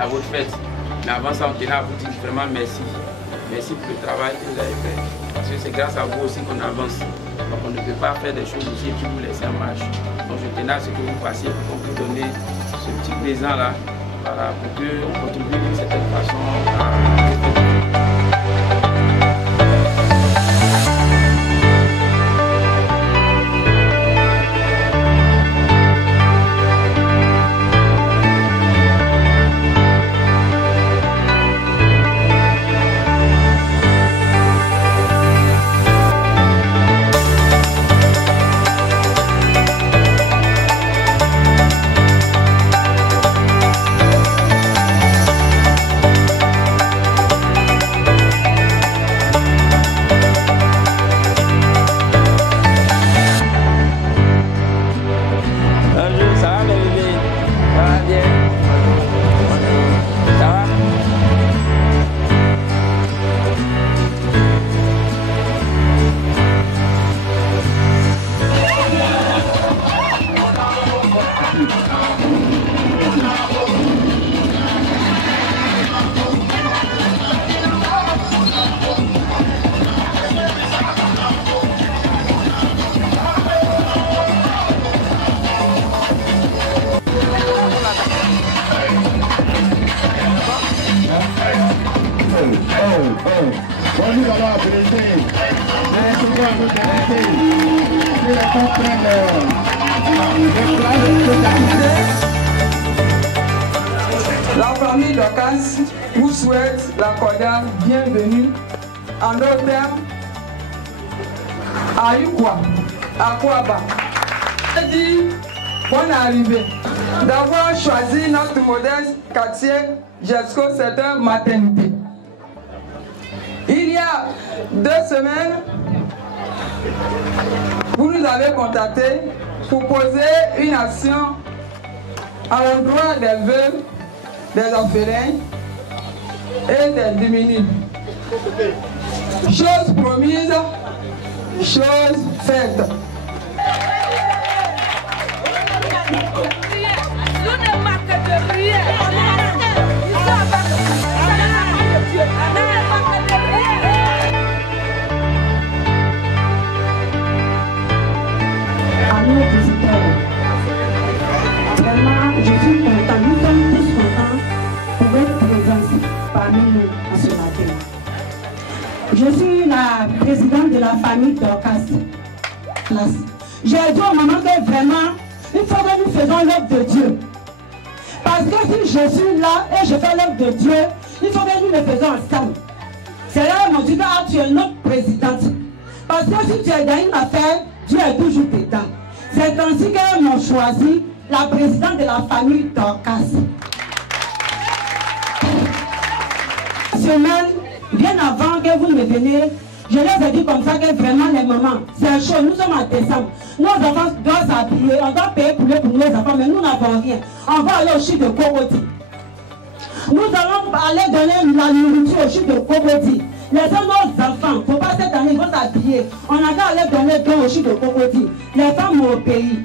à votre fête. Mais avant ça, on tenait à vous dire vraiment merci. Merci pour le travail que vous avez fait. Parce que c'est grâce à vous aussi qu'on avance. Donc on ne peut pas faire des choses aussi et puis vous laisser en marche. Donc je tenais à ce que vous passiez pour qu'on puisse donner ce petit présent-là, voilà, pour qu'on contribue d'une certaine façon à... La famille Dorcas vous souhaite la cordiale bienvenue en nos termes à Yukwa, à Kouaba. Je dis bonne arrivée. D'avoir choisi notre modeste quartier Jesco, c'est une maternité. Il y a 2 semaines, vous nous avez contacté pour poser une action à l'endroit des veuves, des orphelins et des démunis. Chose promise, chose faite. À nos visiteurs, vraiment, je suis content, nous sommes tous contents pour être présents parmi nous en ce matin. Je suis la présidente de la famille Dorcas. J'ai dit au maman que vraiment, il faut que nous faisons l'œuvre de Dieu. Parce que si je suis là et je fais l'œuvre de Dieu, il faut que nous le faisons ensemble. C'est là qu'ils m'ont dit que tu es notre présidente. Parce que si tu es dans une affaire, Dieu est toujours dedans. C'est ainsi qu'ils m'ont choisi la présidente de la famille Dorcas. Semaine, bien avant que vous ne veniez, je les ai dit comme ça que vraiment les mamans, c'est chaud, nous sommes en décembre. Nos enfants doivent s'habiller, on doit payer pour nos enfants, mais nous n'avons rien. On va aller au chute de Kogoti. Nous allons aller donner la nourriture au chute de Kogoti. Laissez nos enfants, il ne faut pas cette année, ils vont s'habiller. On a qu'à aller donner bien au chute de Kogoti. Les femmes au pays.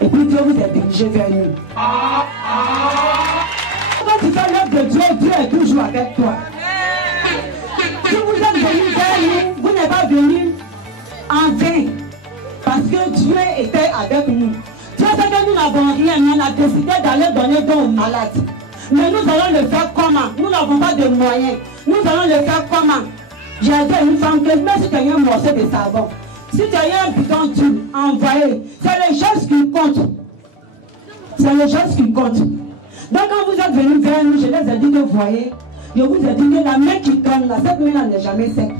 Et puis Dieu vous est dirigé vers nous. Quand tu fais l'œuvre de Dieu, Dieu est toujours avec toi. Si vous êtes venus vers nous, vous n'êtes pas venus en vain. Parce que Dieu était avec nous. Dieu sait que nous n'avons rien, mais on a décidé d'aller donner don aux malades. Mais nous allons le faire comment? Nous n'avons pas de moyens. Nous allons le faire comment? J'ai dit à une femme que même si tu as un morceau de savon, si tu as un bidon d'huile, envoyé. C'est les choses qui comptent. C'est les choses qui comptent. Donc quand vous êtes venus vers nous, je les ai dit que vous voyez, je vous ai dit que la main qui donne, cette main n'est jamais sec.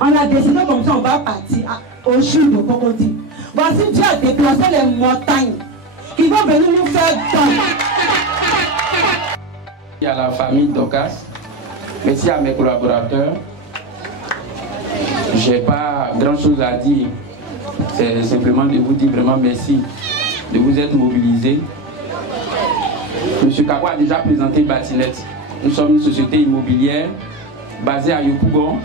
On a décidé comme ça, on va partir au chute de Kogoti. Voici Dieu a déplacé les montagnes qui vont venir nous faire don. Merci à la famille Dorcas, merci à mes collaborateurs. Je n'ai pas grand chose à dire, c'est simplement de vous dire vraiment merci de vous être mobilisés. M. Kabo a déjà présenté Batinette. Nous sommes une société immobilière basée à Yopougon,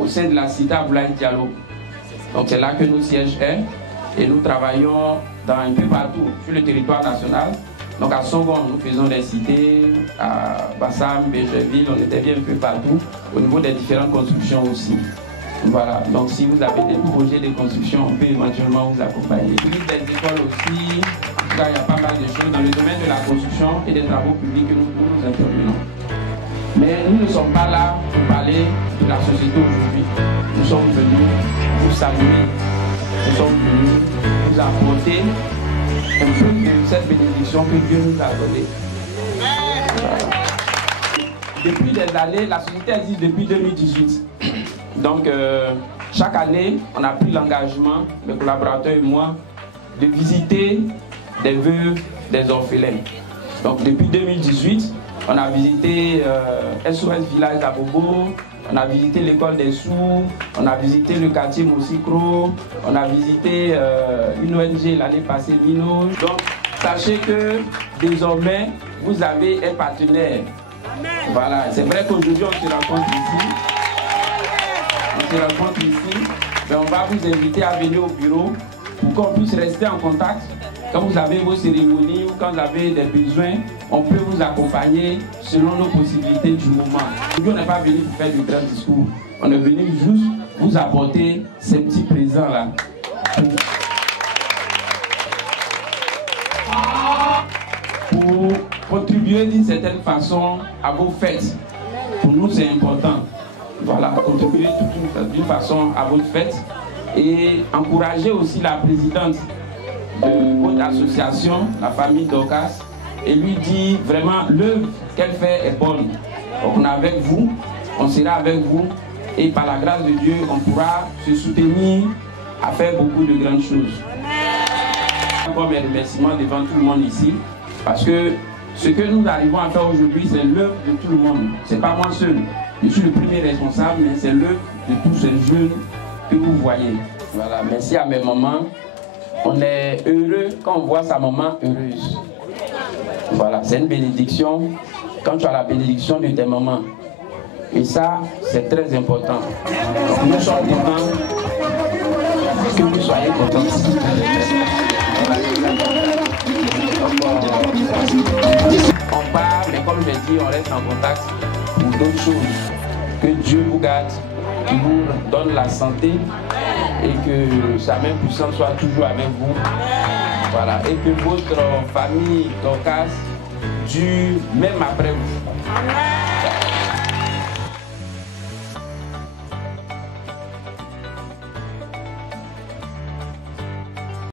au sein de la cité Aboulaye Diallo. Donc c'est là que nos sièges est et nous travaillons dans un peu partout sur le territoire national. Donc à Songon, nous faisons des cités, à Bassam, Bégerville, on était bien un peu partout, au niveau des différentes constructions aussi. Voilà, donc si vous avez des projets de construction, on peut éventuellement vous accompagner. Puis des écoles aussi, en tout cas il y a pas mal de choses dans le domaine de la construction et des travaux publics que nous intervenons. Mais nous ne sommes pas là pour parler de la société aujourd'hui. Nous sommes venus vous saluer, nous sommes venus vous apporter un peu de cette bénédiction que Dieu nous a donnée. Voilà. Depuis des années, la société existe depuis 2018. Donc, chaque année, on a pris l'engagement, mes collaborateurs et moi, de visiter des veuves, des orphelins. Donc, depuis 2018, on a visité SOS Village à Bobo, on a visité l'école des sourds, on a visité le quartier Moussikro, on a visité une ONG l'année passée, Mino. Donc, sachez que désormais, vous avez un partenaire. Voilà, c'est vrai qu'aujourd'hui, on se rencontre ici. Mais on va vous inviter à venir au bureau pour qu'on puisse rester en contact. Quand vous avez vos cérémonies ou quand vous avez des besoins, on peut vous accompagner selon nos possibilités du moment. Aujourd'hui, on n'est pas venu pour faire du grand discours. On est venu juste vous apporter ces petits présents-là. Pour contribuer d'une certaine façon à vos fêtes. Pour nous, c'est important. Voilà, contribuer d'une façon à votre fête et encourager aussi la présidente de votre association, la famille Dorcas, et lui dire vraiment l'œuvre qu'elle fait est bonne. Donc on est avec vous, on sera avec vous et par la grâce de Dieu, on pourra se soutenir à faire beaucoup de grandes choses. Encore mes remerciements devant tout le monde ici, parce que ce que nous arrivons à faire aujourd'hui, c'est l'œuvre de tout le monde. Ce n'est pas moi seul. Je suis le premier responsable, mais c'est l'œuvre de tous ces jeunes que vous voyez. Voilà, merci à mes mamans. On est heureux quand on voit sa maman heureuse. Voilà, c'est une bénédiction quand tu as la bénédiction de tes mamans. Et ça, c'est très important. Donc, nous sommes contents que vous soyez contents. On part, mais comme je dis, on reste en contact pour d'autres choses. Que Dieu vous garde, qu'il vous donne la santé et que sa main puissante soit toujours avec vous. Voilà. Et que votre famille Dorcas dure même après vous.